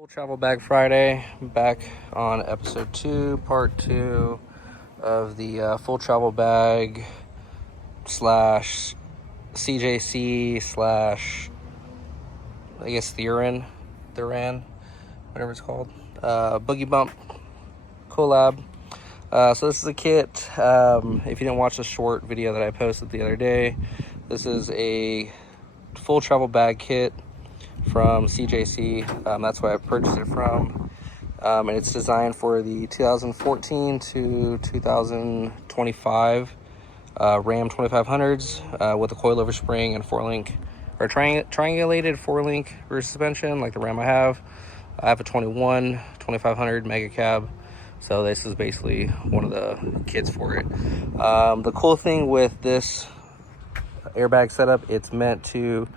Full Travel Bag Friday, back on episode 2, part 2 of the full travel bag slash CJC slash, I guess, Thuran, whatever it's called, Boogie Bump collab. So this is a kit. If you didn't watch the short video that I posted the other day, this is a full travel bag kit from CJC. That's where I purchased it from, and it's designed for the 2014 to 2025 Ram 2500s with a coilover spring and 4-link or triangulated 4-link rear suspension like the Ram I have. I have a 2500 mega cab, so this is basically one of the kits for it. The cool thing with this airbag setup, it's meant to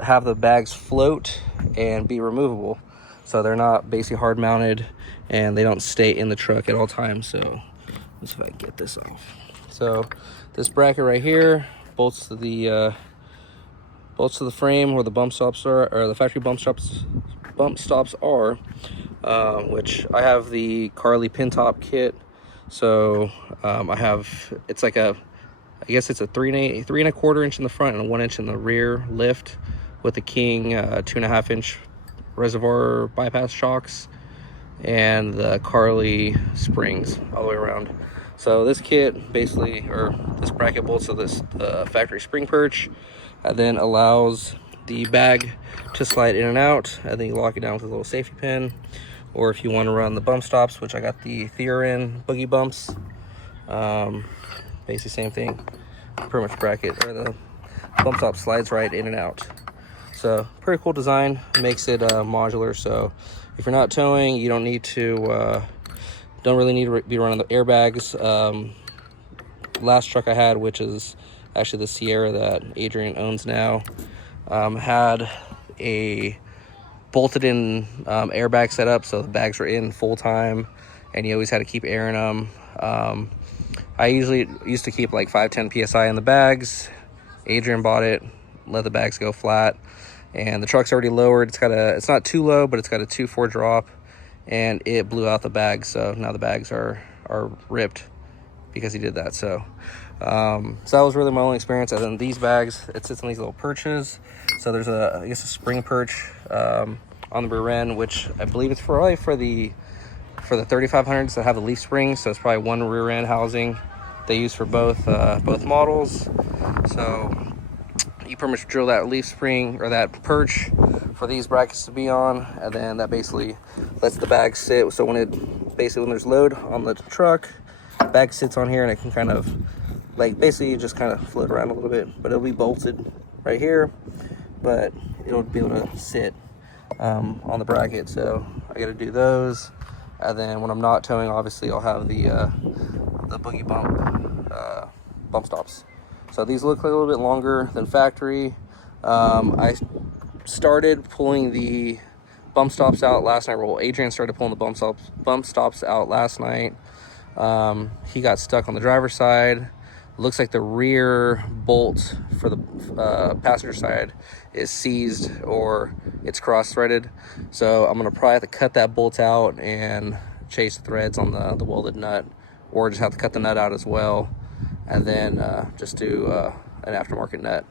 have the bags float and be removable, so they're not basically hard mounted and they don't stay in the truck at all times. So let's see if I can get this off. So this bracket right here bolts to the frame where the bump stops are, or the factory bump stops are, which I have the Carly pin top kit. So I have, it's like a, I guess it's a 3 1/4 inch in the front and a 1 inch in the rear lift with the King 2.5 inch reservoir bypass shocks and the Carly springs all the way around. So this kit basically, or this bracket bolts to this factory spring perch, and then allows the bag to slide in and out, and then you lock it down with a little safety pin. Or if you want to run the bump stops, which I got the Thuran boogie bumps, basically same thing, pretty much bracket, or the bump stop slides right in and out. So pretty cool design, makes it modular. So if you're not towing, you don't need to don't really need to be running the airbags. Last truck I had, which is actually the Sierra that Adrian owns now, had a bolted in airbag setup, so the bags were in full time and you always had to keep airing them. I usually used to keep like 5-10 psi in the bags. Adrian bought it, let the bags go flat, and the truck's already lowered. It's not too low, but it's got a 2.4 drop, and it blew out the bags. So now the bags are ripped because he did that. So that was really my only experience. And then these bags, it sits on these little perches. So there's I guess a spring perch on the rear end, which I believe it's probably for the 3500s that have the leaf springs. So it's probably one rear end housing they use for both models. So you pretty much drill that leaf spring or that perch for these brackets to be on, and then that basically lets the bag sit. So when there's load on the truck, the bag sits on here and it can kind of like basically just kind of float around a little bit, but it'll be bolted right here, but it'll be able to sit on the bracket. So I got to do those, and then when I'm not towing, obviously I'll have the boogie bump stops. So these look like a little bit longer than factory. I started pulling the bump stops out last night. Well, Adrian started pulling the bump stops out last night. He got stuck on the driver's side. Looks like the rear bolt for the passenger side is seized, or it's cross-threaded. So I'm gonna probably have to cut that bolt out and chase the threads on the welded nut, or just have to cut the nut out as well, and then just do an aftermarket nut.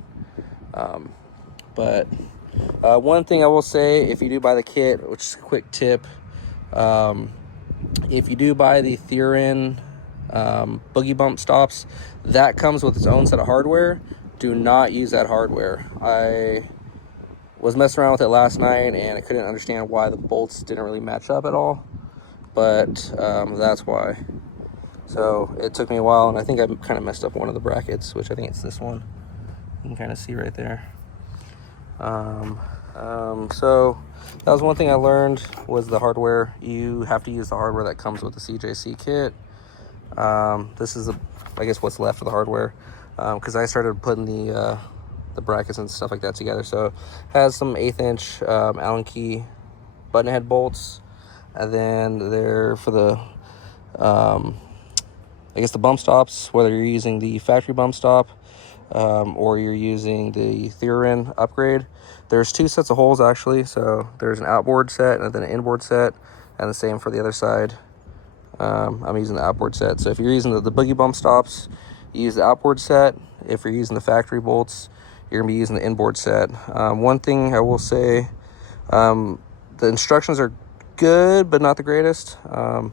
But one thing I will say, if you do buy the kit, which is a quick tip, if you do buy the Thuran boogie bump stops, that comes with its own set of hardware. Do not use that hardware. I was messing around with it last night and I couldn't understand why the bolts didn't really match up at all, but that's why. So it took me a while, and I think I kind of messed up one of the brackets, which I think it's this one. You can kind of see right there. So that was one thing I learned, was the hardware. You have to use the hardware that comes with the CJC kit. This is I guess what's left of the hardware, because I started putting the brackets and stuff like that together. So it has some 1/8 inch Allen key button head bolts, and then they're for the I guess the bump stops, whether you're using the factory bump stop or you're using the Theorin upgrade, there's 2 sets of holes actually. So there's an outboard set and then an inboard set, and the same for the other side. I'm using the outboard set. So if you're using the boogie bump stops, you use the outboard set. If you're using the factory bolts, you're gonna be using the inboard set. One thing I will say, the instructions are good but not the greatest. And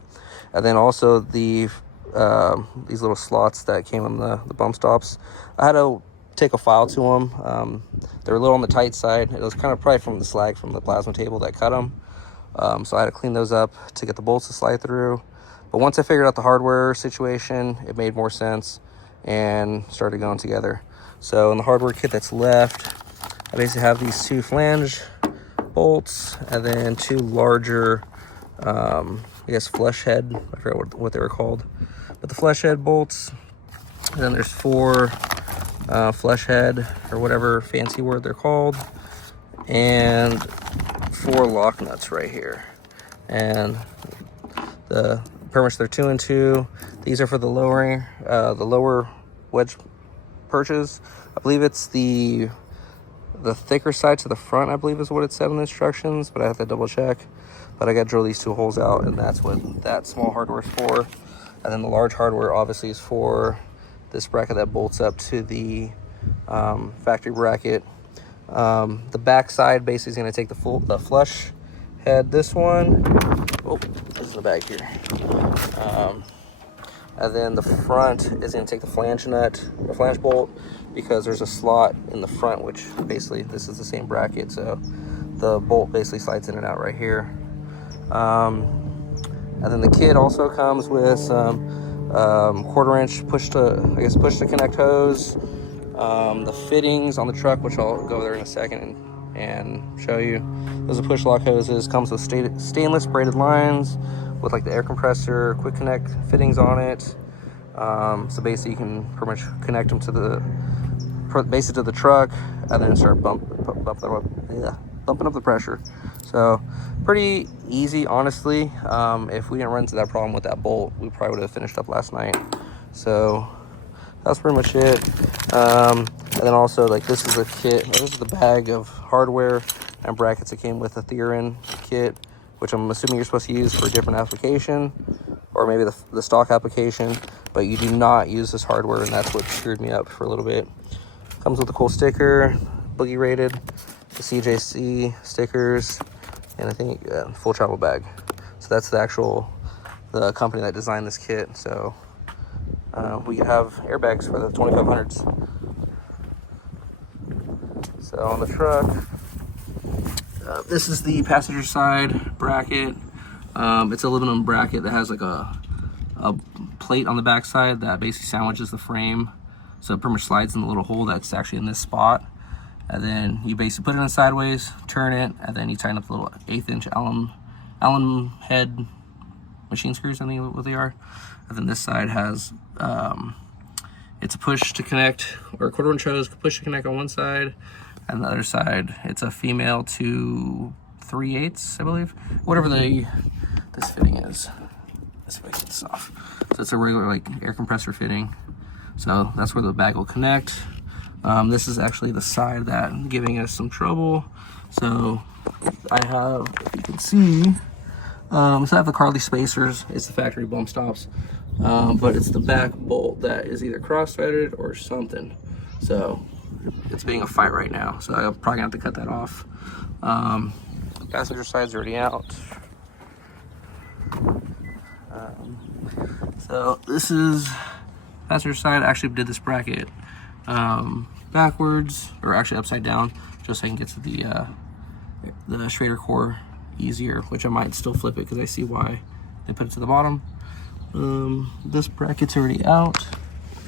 then also these little slots that came on the bump stops, I had to take a file to them. They were a little on the tight side. It was kind of probably from the slag from the plasma table that cut them. So I had to clean those up to get the bolts to slide through. But once I figured out the hardware situation, it made more sense and started going together. So in the hardware kit that's left, I basically have these 2 flange bolts and then 2 larger, I guess flush head, I forgot what they were called, but the flush head bolts. And then there's 4 flush head, or whatever fancy word they're called, and 4 lock nuts right here. And pretty much they're 2 and 2. These are for the lower wedge perches. I believe it's the thicker side to the front, I believe is what it said in the instructions, but I have to double check. But I got to drill these 2 holes out, and that's what that small hardware is for. And then the large hardware obviously is for this bracket that bolts up to the factory bracket. The back side basically is going to take the flush head, this one. Oh, this is the bag here. And then the front is going to take the flange bolt, because there's a slot in the front, which basically this is the same bracket, so the bolt basically slides in and out right here. And then the kit also comes with some 1/4-inch push to connect hose, the fittings on the truck, which I'll go there in a second and show you. Those are push lock hoses. Comes with stainless braided lines with like the air compressor quick connect fittings on it. So basically you can pretty much connect them to the truck and then start bumping up the pressure. So pretty easy, honestly. If we didn't run into that problem with that bolt, we probably would have finished up last night. So that's pretty much it. And then also, like, this is the kit. This is the bag of hardware and brackets that came with the Theorin kit, which I'm assuming you're supposed to use for a different application, or maybe the stock application, but you do not use this hardware, and that's what screwed me up for a little bit. Comes with a cool sticker, boogie rated, the CJC stickers, and I think full travel bag. So that's the company that designed this kit. So we could have airbags for the 2500s. So on the truck, this is the passenger side bracket. It's a aluminum bracket that has like a plate on the back side that basically sandwiches the frame. So it pretty much slides in the little hole that's actually in this spot. And then you basically put it in sideways, turn it, and then you tighten up the little 1/8-inch Allen head machine screws, I think what they are. And then this side has, it's a push to connect, or a 1/4-inch hose, push to connect on one side, and the other side, it's a female to 3/8, I believe. Whatever this fitting is. This way it's off. So it's a regular like air compressor fitting. So that's where the bag will connect. This is actually the side that's giving us some trouble. So I have, if you can see, so I have the Carly spacers. It's the factory bump stops, but it's the back bolt that is either cross-threaded or something. So it's being a fight right now. So I'm probably gonna have to cut that off. Passenger side's already out. So this is passenger side. I actually did this bracket backwards, or actually upside down, just so I can get to the Schrader core easier, which I might still flip it because I see why they put it to the bottom. This bracket's already out.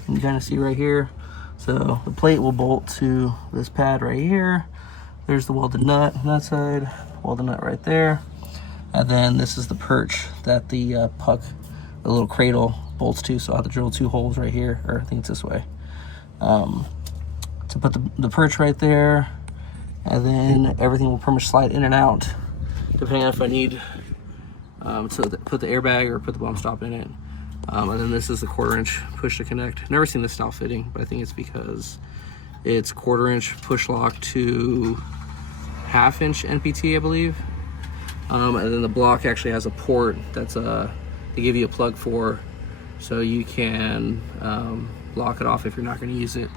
You can kind of see right here. So the plate will bolt to this pad right here. There's the welded nut on that side, welded nut right there. And then this is the perch that the puck, the little cradle, bolts to. So I have to drill 2 holes right here, or I think it's this way, to put the perch right there. And then everything will pretty much slide in and out, depending on if I need to put the airbag or put the bump stop in it. And then this is the 1/4-inch push to connect. Never seen this style fitting, but I think it's because It's 1/4 inch push lock to 1/2 inch NPT, I believe. And then the block actually has a port that's they give you a plug for, so you can lock it off if you're not going to use it.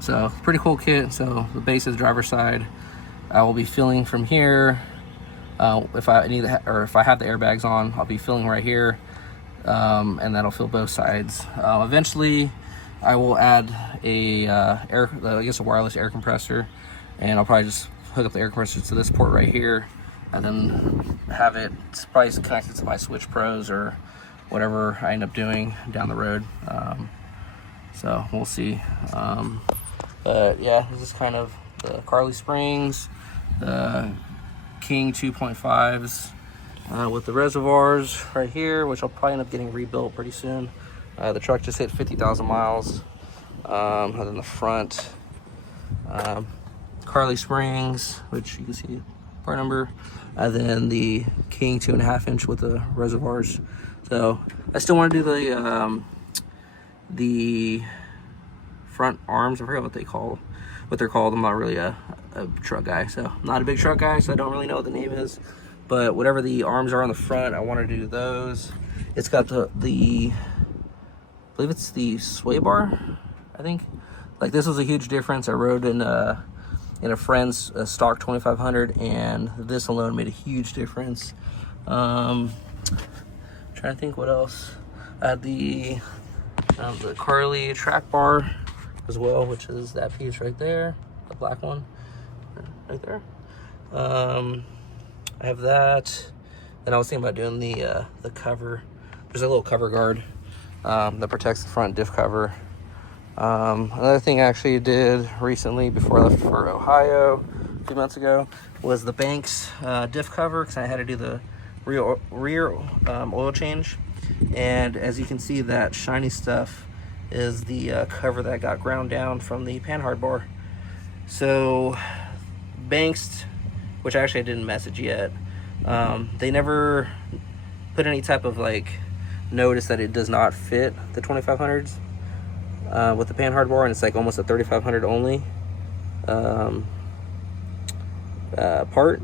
So pretty cool kit. So the base is the driver's side. I will be filling from here. If I need if I have the airbags on, I'll be filling right here, and that'll fill both sides. Eventually, I will add a a wireless air compressor, and I'll probably just hook up the air compressor to this port right here, and then have it probably connected to my Switch Pros or whatever I end up doing down the road. So we'll see. But yeah, this is kind of the Carly Springs, the King 2.5s with the reservoirs right here, which I'll probably end up getting rebuilt pretty soon. The truck just hit 50,000 miles. And then the front, Carly Springs, which you can see part number, and then the King 2.5 inch with the reservoirs. So I still want to do the front arms. I forgot what they're called. I'm not really a truck guy, so I'm not a big truck guy, so I don't really know what the name is. But whatever the arms are on the front, I want to do those. It's got the I believe it's the sway bar, I think. Like, this was a huge difference. I rode in a friend's stock 2500, and this alone made a huge difference. Trying to think what else. I had the Carly track bar as well, which is that piece right there, the black one right there. I have that. And I was thinking about doing the cover. There's a little cover guard that protects the front diff cover. Another thing I actually did recently before I left for Ohio a few months ago was the Banks diff cover, because I had to do the rear oil change. And as you can see, that shiny stuff is the cover that got ground down from the panhard bar. So Banks, which actually I didn't message yet, they never put any type of like notice that it does not fit the 2500s with the panhard bar, and it's like almost a 3500 only part,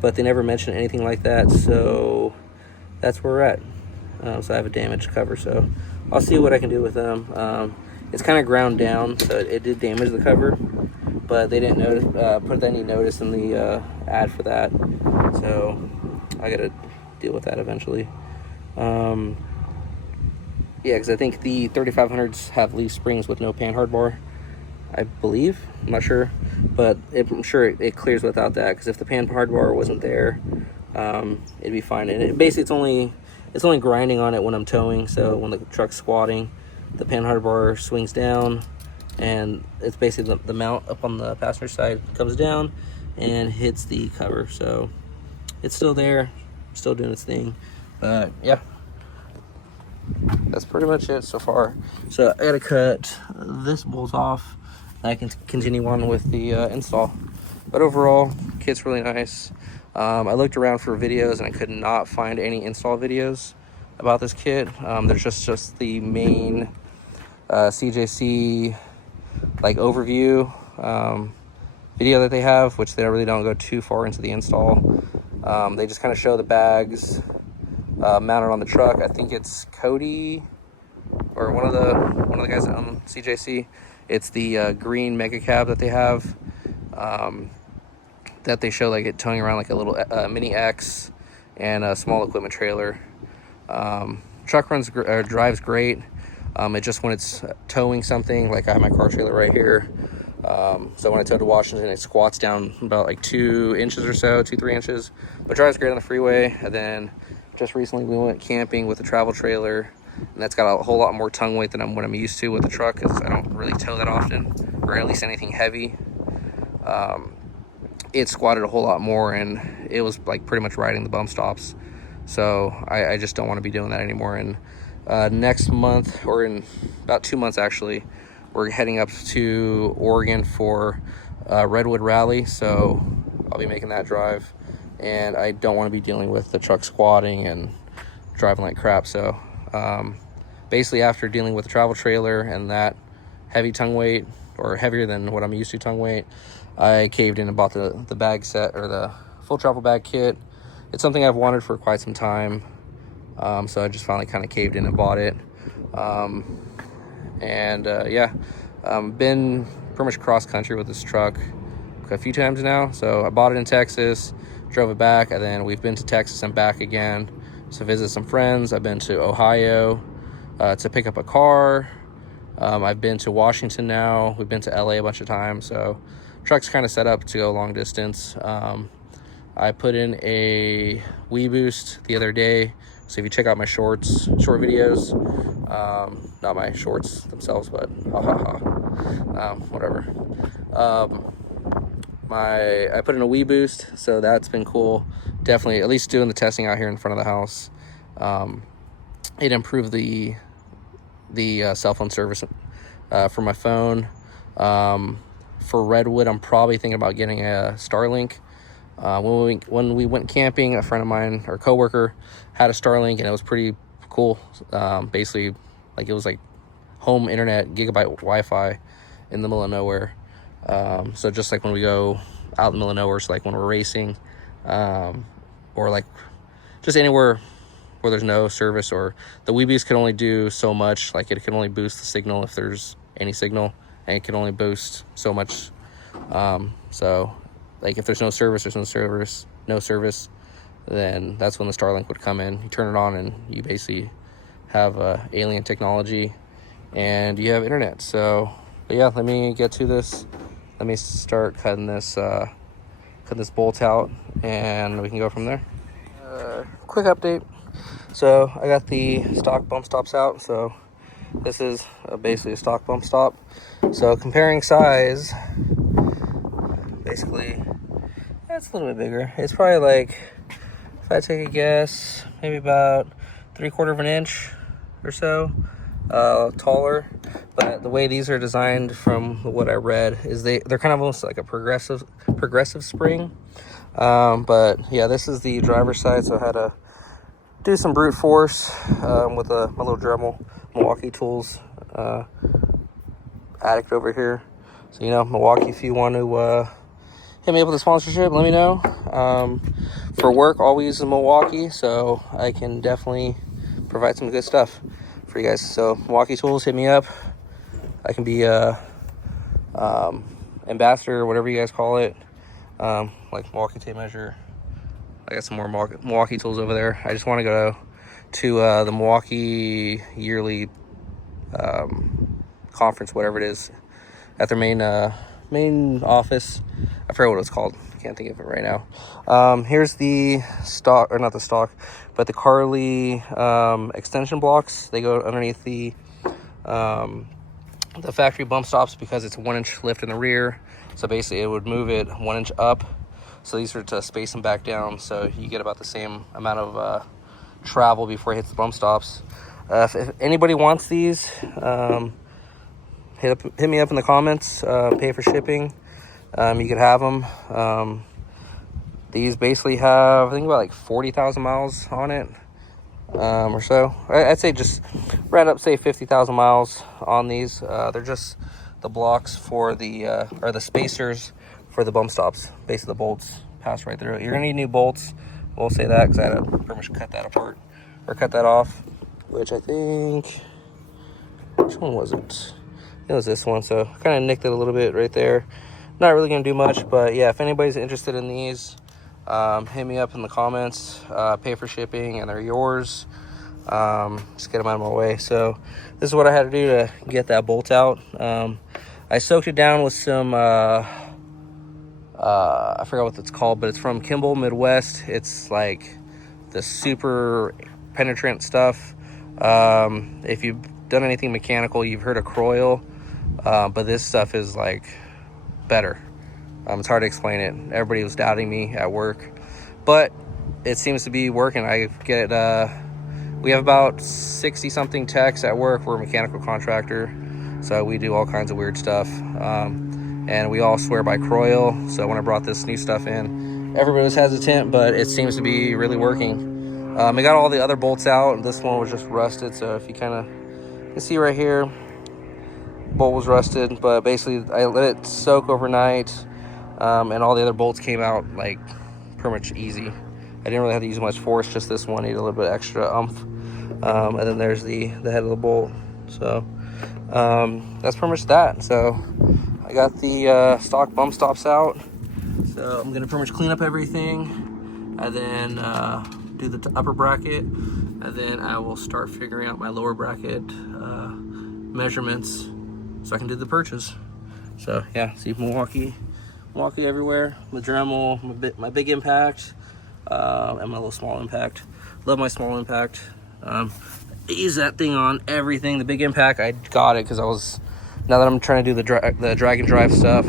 but they never mentioned anything like that. So that's where we're at. So I have a damaged cover, so I'll see what I can do with them. It's kind of ground down, so it did damage the cover, but they didn't put any notice in the ad for that, so I gotta deal with that eventually. Yeah, because I think the 3500s have leaf springs with no panhard bar, I believe. I'm not sure, but I'm sure it clears without that, because if the panhard bar wasn't there, it'd be fine. And basically it's only grinding on it when I'm towing, so when the truck's squatting, the panhard bar swings down, and it's basically the mount up on the passenger side comes down and hits the cover. So it's still there, still doing its thing. But yeah, that's pretty much it so far. So I gotta cut this bolt off, and I can continue on with the install. But overall, kit's really nice. I looked around for videos and I could not find any install videos about this kit. There's just the main CJC like overview video that they have, which they really don't go too far into the install. They just kind of show the bags mounted on the truck. I think it's Cody or one of the guys on CJC. It's the green mega cab that they have, that they show like it towing around like a little mini X and a small equipment trailer. Truck drives great. It just when it's towing something, like I have my car trailer right here. So when I towed to Washington, it squats down about like 2 inches or so, 2-3 inches, but drives great on the freeway. And then just recently we went camping with a travel trailer, and that's got a whole lot more tongue weight than what I'm used to with the truck, because I don't really tow that often, or at least anything heavy. It squatted a whole lot more, and it was like pretty much riding the bump stops. So I just don't want to be doing that anymore. And next month, or in about 2 months actually, we're heading up to Oregon for Redwood Rally, so I'll be making that drive, and I don't want to be dealing with the truck squatting and driving like crap. So basically, after dealing with the travel trailer and that heavy tongue weight, or heavier than what I'm used to tongue weight, I caved in and bought the bag set, or the full travel bag kit. It's something I've wanted for quite some time, so I just finally kind of caved in and bought it. Yeah, been pretty much cross country with this truck a few times now. So I bought it in Texas, drove it back, and then we've been to Texas and back again to visit some friends. I've been to Ohio to pick up a car. I've been to Washington now. We've been to LA a bunch of times. So truck's kind of set up to go long distance. I put in a Wii Boost the other day. So if you check out my short videos, not my shorts themselves, but whatever. I put in a Wii Boost, so that's been cool. Definitely, at least doing the testing out here in front of the house. It improved the cell phone service for my phone. For Redwood, I'm probably thinking about getting a Starlink. When we went camping, a friend of mine, or coworker, had a Starlink, and it was pretty cool. Basically, like, it was like home internet, gigabyte Wi-Fi in the middle of nowhere. So just like when we go out in the middle of nowhere, so like when we're racing, or like just anywhere where there's no service, or the Wii Boost can only do so much. Like, it can only boost the signal if there's any signal, and it can only boost so much. So like, if there's no service, then that's when the Starlink would come in. You turn it on, and you basically have alien technology, and you have internet. So, but yeah, let me get to this. Let me start cutting this bolt out, and we can go from there. Quick update. So I got the stock bump stops out. So this is basically a stock bump stop. So comparing size, basically, that's a little bit bigger. It's probably like, if I take a guess, maybe about 3/4 of an inch or so taller. But the way these are designed, from what I read, is they're kind of almost like a progressive spring. But yeah, this is the driver's side, so I had to do some brute force with my little Dremel Milwaukee tools addict over here. So, Milwaukee, if you want to hit me up with a sponsorship, let me know. For work, always in Milwaukee, so I can definitely provide some good stuff for you guys. So Milwaukee tools, hit me up. I can be ambassador, or whatever you guys call it, like Milwaukee tape measure. I got some more Milwaukee tools over there. I just want to go to the Milwaukee yearly conference, whatever it is, at their main office. I forget what it's called. Can't think of it right now. Here's the stock, or not the stock, but the Carly extension blocks. They go underneath the factory bump stops, because it's a 1-inch lift in the rear. So basically, it would move it 1 inch up. So these are to space them back down, so you get about the same amount of travel before it hits the bump stops. If anybody wants these, hit me up in the comments. Pay for shipping. You could have them. These basically have, I think, about like 40,000 miles on it, or so. I'd say just right up, say 50,000 miles on these. They're just the blocks for the or the spacers for the bump stops. Basically, the bolts pass right through. You're gonna need new bolts. We'll say that, because I had to pretty much cut that apart, or cut that off. Which I think, which one was it? It was this one. So kind of nicked it a little bit right there. Not really gonna do much, but yeah, if anybody's interested in these, hit me up in the comments. Pay for shipping, and they're yours. Just get them out of my way. So this is what I had to do to get that bolt out. I soaked it down with some I forgot what it's called, but it's from Kimball Midwest. It's like the super penetrant stuff. If you've done anything mechanical, you've heard of Croyle, but this stuff is like better. It's hard to explain it. Everybody was doubting me at work, but it seems to be working. I get we have about 60 something techs at work. We're a mechanical contractor, so we do all kinds of weird stuff, and we all swear by Croyle. So when I brought this new stuff in, everybody was hesitant, but it seems to be really working. I got all the other bolts out. This one was just rusted, so if you kind of can see right here, bolt was rusted, but basically I let it soak overnight, and all the other bolts came out like pretty much easy. I didn't really have to use much force, just this one needed a little bit extra oomph. And then there's the head of the bolt. So that's pretty much that. So I got the stock bump stops out. So I'm gonna pretty much clean up everything, and then do the upper bracket, and then I will start figuring out my lower bracket measurements so I can do the purchase. So yeah, see Milwaukee everywhere. My Dremel, my big impact, and my little small impact. Love my small impact. I use that thing on everything. The big impact, I got it because now that I'm trying to do the drag and drive stuff,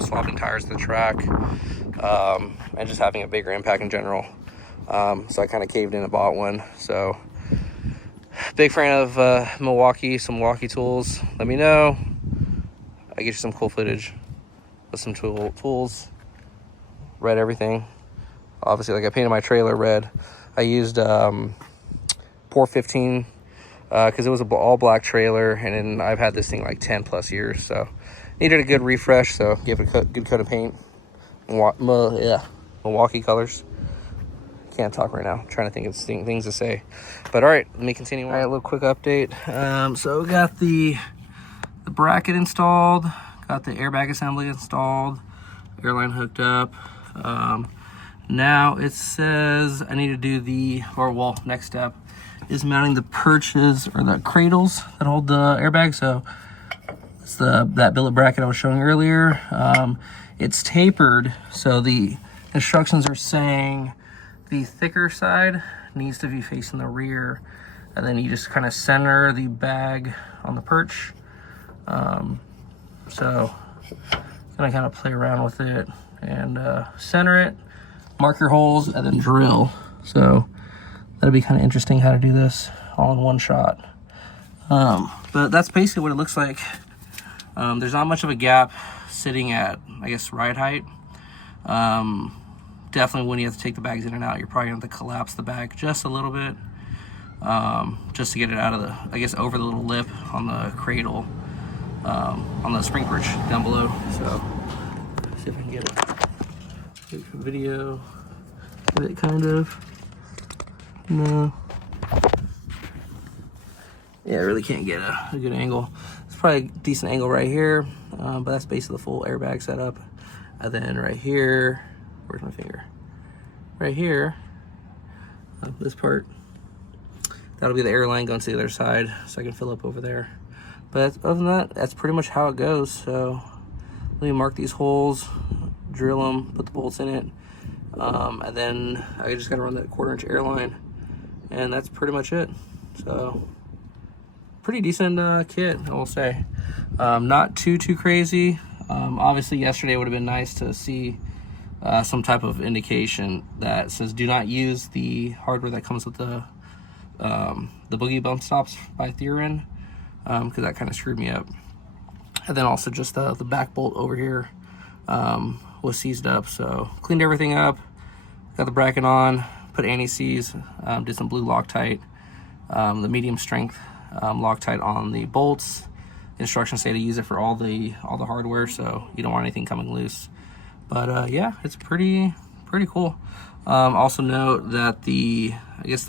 swapping tires to the track, and just having a bigger impact in general. So I kind of caved in and bought one. So big fan of Milwaukee, some Milwaukee tools. Let me know. I get you some cool footage with some tools. Red everything. Obviously, like I painted my trailer red. I used Pour 15 because it was an all black trailer, and then I've had this thing like 10 plus years, so needed a good refresh. So give it a good coat of paint. Milwaukee colors. Can't talk right now. I'm trying to think of things to say, but all right, let me continue. All right, a little quick update. So we got the bracket installed, got the airbag assembly installed, airline hooked up. Now it says I need to do next step is mounting the perches or the cradles that hold the airbag. So it's that billet bracket I was showing earlier. It's tapered, so the instructions are saying the thicker side needs to be facing the rear, and then you just kind of center the bag on the perch. So gonna kind of play around with it and center it, mark your holes, and then drill. So that'll be kind of interesting how to do this all in one shot. But that's basically what it looks like. There's not much of a gap sitting at, I guess, ride height. Definitely when you have to take the bags in and out, you're probably gonna have to collapse the bag just a little bit, just to get it out of over the little lip on the cradle, on the spring perch down below. So let's see if I can get a video of it, kind of. No. Yeah, I really can't get a good angle. It's probably a decent angle right here, but that's basically the full airbag setup. And then right here, where's my finger? Right here, this part, that'll be the airline going to the other side, so I can fill up over there. But other than that, that's pretty much how it goes. So let me mark these holes, drill them, put the bolts in it, and then I just got to run that 1/4 inch airline, and that's pretty much it. So pretty decent kit, I will say. Not too crazy. Obviously yesterday would have been nice to see some type of indication that says do not use the hardware that comes with the boogie bump stops by Theron, because that kind of screwed me up. And then also just the back bolt over here was seized up, so cleaned everything up, got the bracket on, put anti-seize, did some blue Loctite, the medium strength Loctite on the bolts. Instructions say to use it for all the hardware, so you don't want anything coming loose. But yeah, it's pretty cool. Also note that the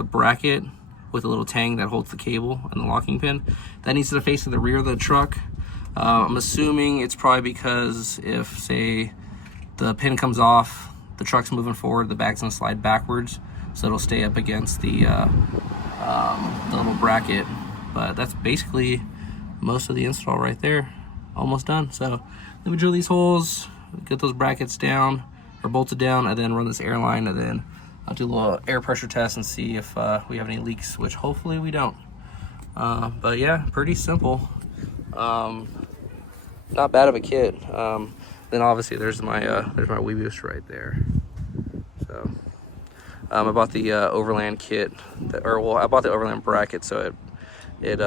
bracket with a little tang that holds the cable and the locking pin, that needs to face to the rear of the truck. I'm assuming it's probably because if, say, the pin comes off, the truck's moving forward, the bag's gonna slide backwards, so it'll stay up against the little bracket. But that's basically most of the install right there. Almost done. So let me drill these holes, get those brackets down or bolted down, and then run this airline, and then I'll do a little air pressure test and see if we have any leaks, which hopefully we don't. But yeah, pretty simple. Not bad of a kit. Then obviously there's my wee boost right there. So I bought the Overland kit, I bought the Overland bracket, so it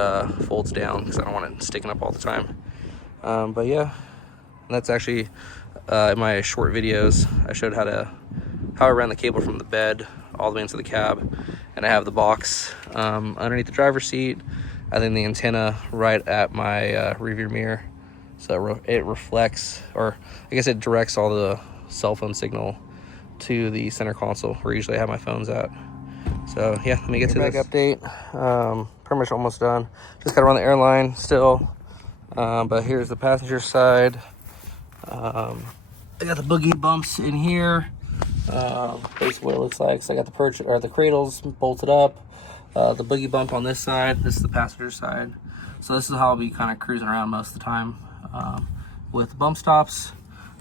folds down because I don't want it sticking up all the time. But yeah, that's actually in my short videos I showed how I ran the cable from the bed all the way into the cab, and I have the box underneath the driver's seat, and then the antenna right at my rearview mirror. So it reflects, or I guess it directs all the cell phone signal to the center console where usually I have my phones at. So yeah, let me get to this update. Pretty much almost done. Just gotta run the airline still. But here's the passenger side. I got the boogie bumps in here. Basically what it looks like. So I got the cradles bolted up. The boogie bump on this side. This is the passenger side. So this is how I'll be kind of cruising around most of the time with bump stops.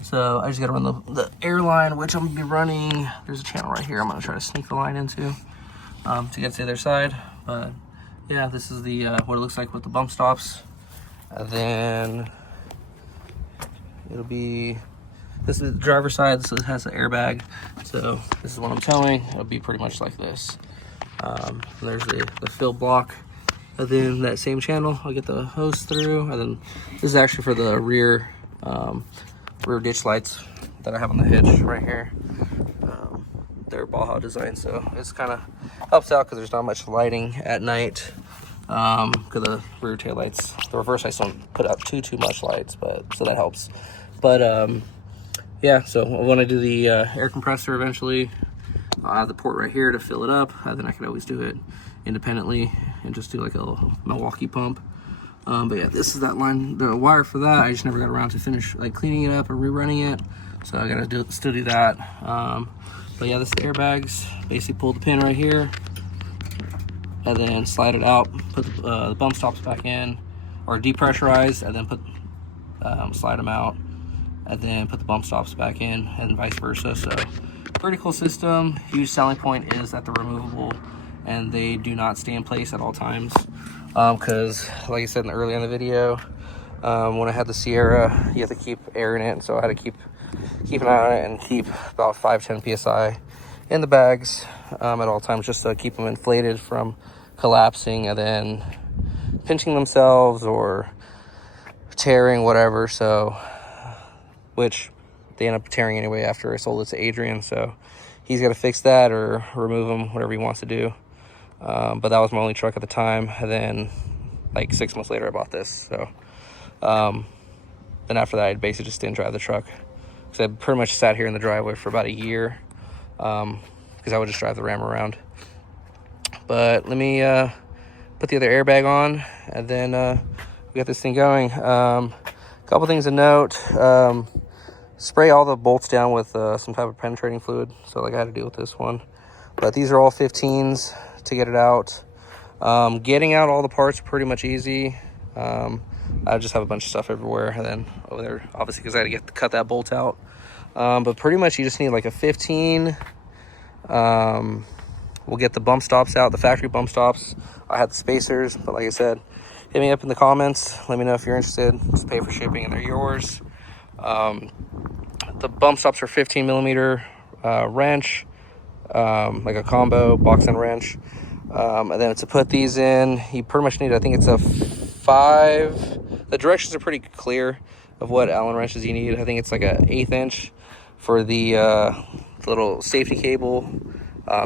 So I just got to run the airline, which I'm going to be running. There's a channel right here I'm going to try to sneak the line into to get to the other side. But yeah, this is the what it looks like with the bump stops. And then it'll be, this is the driver's side, so it has the airbag. So this is what I'm towing. It'll be pretty much like this. There's the fill block. And then that same channel, I'll get the hose through. And then this is actually for the rear ditch lights that I have on the hitch right here. They're Baja design, so it's kind of helps out because there's not much lighting at night. Because the rear tail lights, the reverse lights don't put out too much lights, but so that helps. But yeah, so when I do the air compressor eventually, I'll have the port right here to fill it up, and then I can always do it independently and just do like a Milwaukee pump. But yeah, this is that line, the wire for that. I just never got around to finish like cleaning it up or rerunning it, so I gotta still do that. But yeah, this is the airbags. Basically pull the pin right here and then slide it out, put the bump stops back in, or depressurize, and then slide them out, and then put the bump stops back in, and vice versa. So pretty cool system. Huge selling point is that they're removable and they do not stay in place at all times. Because like I said earlier in the video, when I had the Sierra, you have to keep airing it, so I had to keep an eye on it and keep about 5-10 psi in the bags at all times, just to keep them inflated from collapsing and then pinching themselves or tearing, whatever. So, which they end up tearing anyway after I sold it to Adrian, so he's got to fix that or remove them, whatever he wants to do. But that was my only truck at the time, and then like 6 months later I bought this. So then after that I basically just didn't drive the truck, because I pretty much sat here in the driveway for about a year, because I would just drive the Ram around. But let me put the other airbag on, and then we got this thing going. Couple things to note. Spray all the bolts down with some type of penetrating fluid, so like I had to deal with this one. But these are all 15s to get it out. Getting out all the parts are pretty much easy. I just have a bunch of stuff everywhere, and then over there, obviously, because I had to cut that bolt out. But pretty much you just need like a 15. We'll get the bump stops out, the factory bump stops. I had the spacers, but like I said, hit me up in the comments. Let me know if you're interested. Just pay for shipping and they're yours. The bump stops are 15 millimeter wrench, like a combo box and wrench. And then to put these in, you pretty much need, I think it's a 5. The directions are pretty clear of what Allen wrenches you need. I think it's like a 1/8 inch for the little safety cable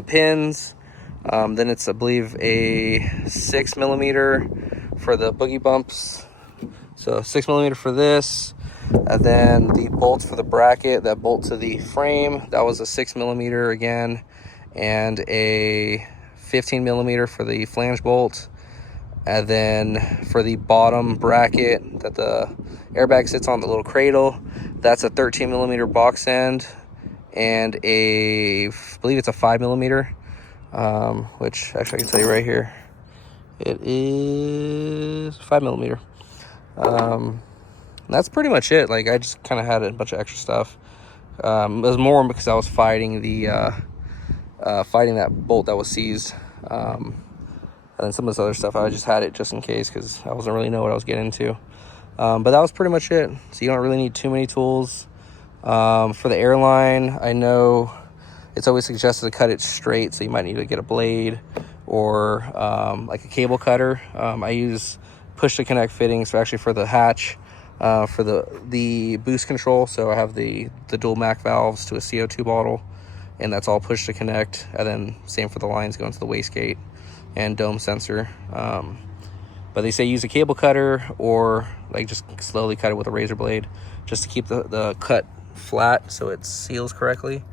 pins. Then it's, I believe, a 6 millimeter for the boogie bumps. So 6 millimeter for this. And then the bolts for the bracket that bolt to the frame, that was a 6 millimeter again, and a 15 millimeter for the flange bolt. And then for the bottom bracket that the airbag sits on, the little cradle, that's a 13 millimeter box end, and I believe it's a 5 millimeter, which actually I can tell you right here, it is 5 millimeter. That's pretty much it. Like, I just kind of had a bunch of extra stuff. It was more because I was fighting that bolt that was seized. And then some of this other stuff, I just had it just in case, because I wasn't really know what I was getting into. But that was pretty much it. So you don't really need too many tools. For the airline, I know it's always suggested to cut it straight, so you might need to get a blade or like a cable cutter. I use push to connect fittings, so actually for the hatch, for the boost control. So I have the dual MAC valves to a CO2 bottle, and that's all push to but then same for the lines going to the wastegate and dome sensor. But But they say use a cable cutter or like just slowly cut it with a razor blade just to keep the cut flat so it seals correctly.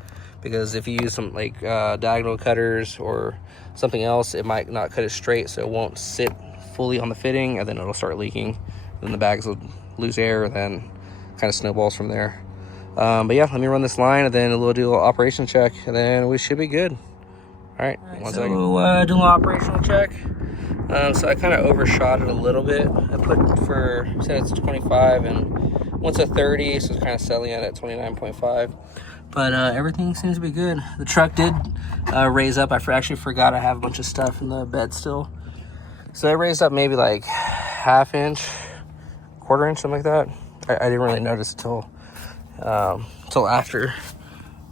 Because if you use some like diagonal cutters or something else, it might not cut it straight, so it won't sit fully on the fitting, and then it'll start leaking. Then the bags will lose air, and then kind of snowballs from there. But yeah, let me run this line, and then we'll do a little operation check, and then we should be good. All right, one second. So do a little operational check. So I kind of overshot it a little bit. I said it's 25, and once a 30, so it's kind of selling it at 29.5. But everything seems to be good. The truck did raise up. I actually forgot I have a bunch of stuff in the bed still. So it raised up maybe like ½ inch, quarter inch, something like that. I didn't really notice until after.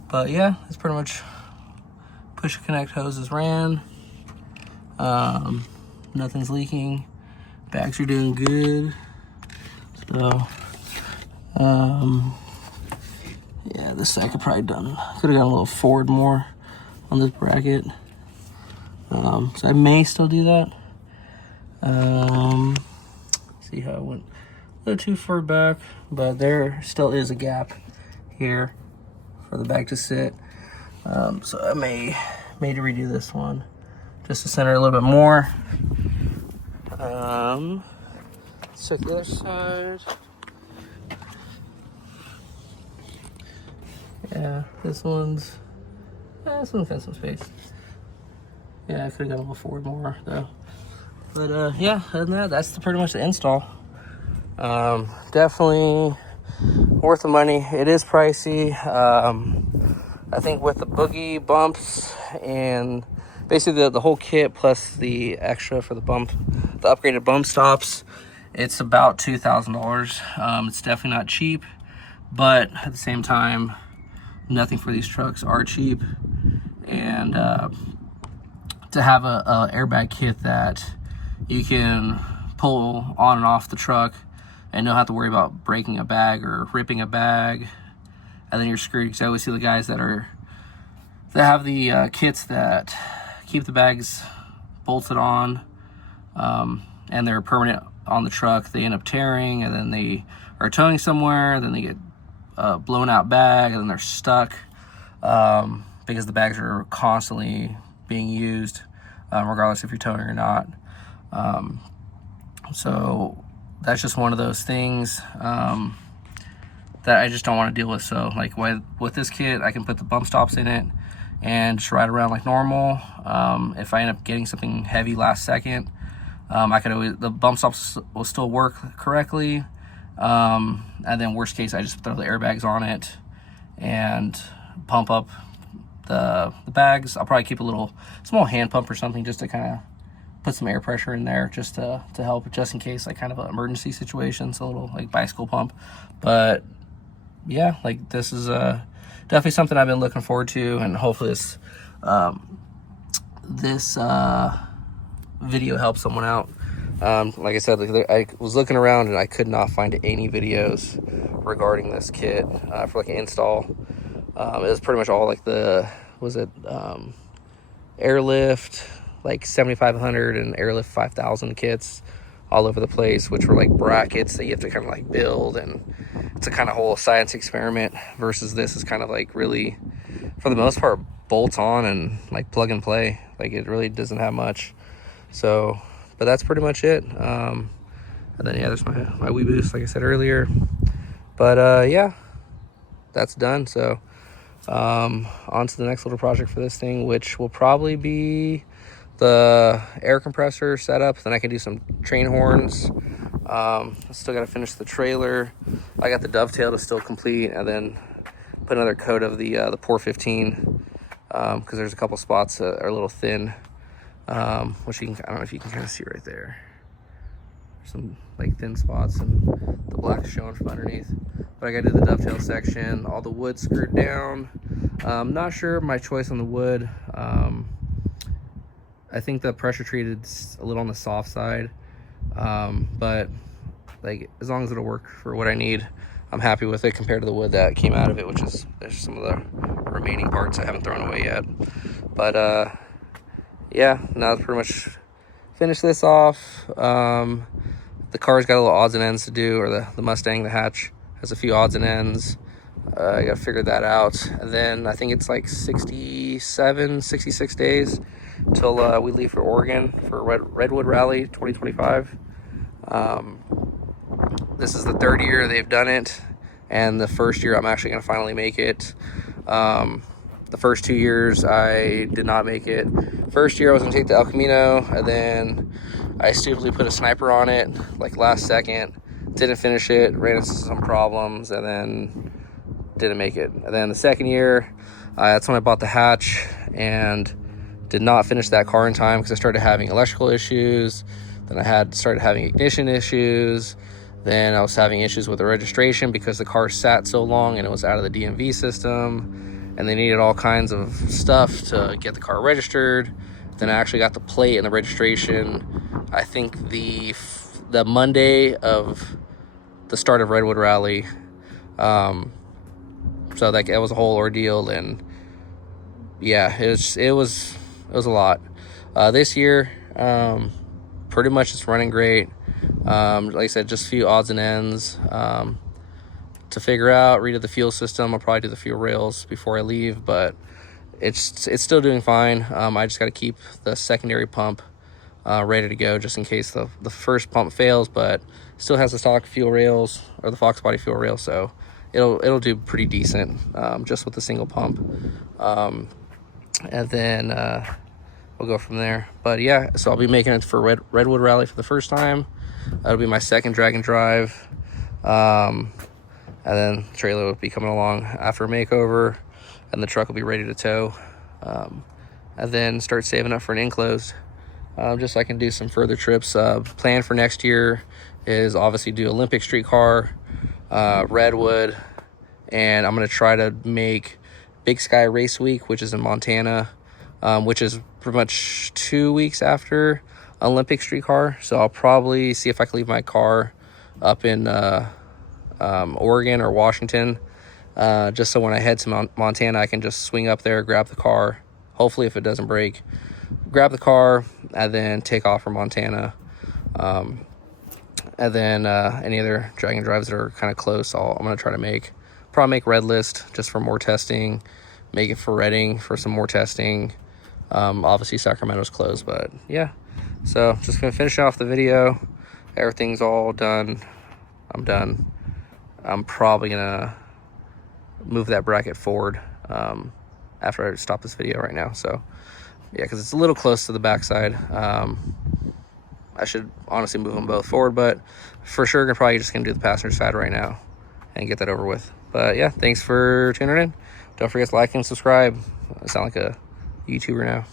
But yeah, it's pretty much push connect hoses ran. Nothing's leaking. Bags are doing good. So yeah, this I could have gone a little forward more on this bracket. So I may still do that. See how it went a little too far back, but there still is a gap here for the bag to sit. So I may redo this one just to center a little bit more. Let's check the other side. Yeah, this one's got some space. Yeah, I could have gone a little forward more though. But yeah, other than that, that's pretty much the install. Definitely worth the money. It is pricey. I think with the boogie bumps and basically the whole kit plus the extra for the upgraded bump stops, it's about $2,000. It's definitely not cheap, but at the same time, nothing for these trucks are cheap. And to have a airbag kit that you can pull on and off the truck and don't have to worry about breaking a bag or ripping a bag, and then you're screwed. Because I always see the guys that have the kits that keep the bags bolted on, and they're permanent on the truck. They end up tearing, and then they are towing somewhere, then they get blown out bag, and then they're stuck because the bags are constantly being used, regardless if you're towing or not. So that's just one of those things that I just don't want to deal with. So like with this kit, I can put the bump stops in it and just ride around like normal. If I end up getting something heavy last second, the bump stops will still work correctly. And then worst case, I just throw the airbags on it and pump up the bags. I'll probably keep a little small hand pump or something just to kind of put some air pressure in there just to help, just in case, like kind of an emergency situation. So a little like bicycle pump. But yeah, like this is definitely something I've been looking forward to, and hopefully this video helps someone out. Like I said, I was looking around and I could not find any videos regarding this kit for like an install. It was pretty much all like airlift like 7500 and airlift 5000 kits all over the place, which were like brackets that you have to kind of like build, and it's a kind of whole science experiment. Versus this is kind of like really, for the most part, bolts on and like plug and play. Like it really doesn't have much. So, but that's pretty much it. And then yeah, there's my wee boost, like I said earlier. But yeah, that's done. So on to the next little project for this thing, which will probably be the air compressor setup. Then I can do some train horns. I still got to finish the trailer. I got the dovetail to still complete, and then put another coat of the Pour 15 because there's a couple spots that are a little thin, which I don't know if you can kind of see right there. Some like thin spots, and the black showing from underneath. But I got to do the dovetail section. All the wood screwed down. Not sure my choice on the wood. I think the pressure treated's a little on the soft side, but like as long as it'll work for what I need, I'm happy with it compared to the wood that came out of it, which is there's some of the remaining parts I haven't thrown away yet. But yeah, now that's pretty much finish this off. The car's got a little odds and ends to do, or the Mustang, the hatch, has a few odds and ends. I gotta figure that out. And then I think it's like 66 days till we leave for Oregon for Redwood Rally 2025. This is the third year they've done it, and the first year I'm actually gonna finally make it. The first 2 years I did not make it. First year I was gonna take the El Camino, and then I stupidly put a sniper on it like last second, didn't finish it, ran into some problems, and then didn't make it. And then the second year, that's when I bought the hatch and did not finish that car in time because I started having electrical issues. Then I started having ignition issues. Then I was having issues with the registration because the car sat so long and it was out of the DMV system, and they needed all kinds of stuff to get the car registered. Then I actually got the plate and the registration, I think the Monday of the start of Redwood Rally. So that was a whole ordeal, and yeah, it was a lot. This year, pretty much it's running great. Like I said, just a few odds and ends to figure out. Redid the fuel system. I'll probably do the fuel rails before I leave, but it's still doing fine. I just got to keep the secondary pump ready to go just in case the first pump fails, but still has the stock fuel rails, or the Fox body fuel rail, so it'll do pretty decent just with the single pump. And then we'll go from there. But yeah, so I'll be making it for Redwood Rally for the first time. That'll be my second drag and drive. And then the trailer will be coming along after a makeover, and the truck will be ready to tow. And then start saving up for an enclosed, just so I can do some further trips. Plan for next year is obviously do Olympic Street Car, Redwood, and I'm going to try to make Big Sky Race Week, which is in Montana, which is pretty much 2 weeks after Olympic Street Car. So I'll probably see if I can leave my car up in Oregon or Washington, just so when I head to Montana, I can just swing up there, grab the car, hopefully if it doesn't break, grab the car, and then take off for Montana. And then any other drag and drives that are kind of close, I'm going to try to probably make Red List just for more testing, make it for Redding for some more testing. Obviously Sacramento's closed, but yeah. So just going to finish off the video. Everything's all done. I'm done. I'm probably going to move that bracket forward after I stop this video right now. So yeah, because it's a little close to the backside. I should honestly move them both forward, but for sure I'm probably just gonna do the passenger side right now and get that over with. But yeah, thanks for tuning in. Don't forget to like and subscribe. I sound like a YouTuber now.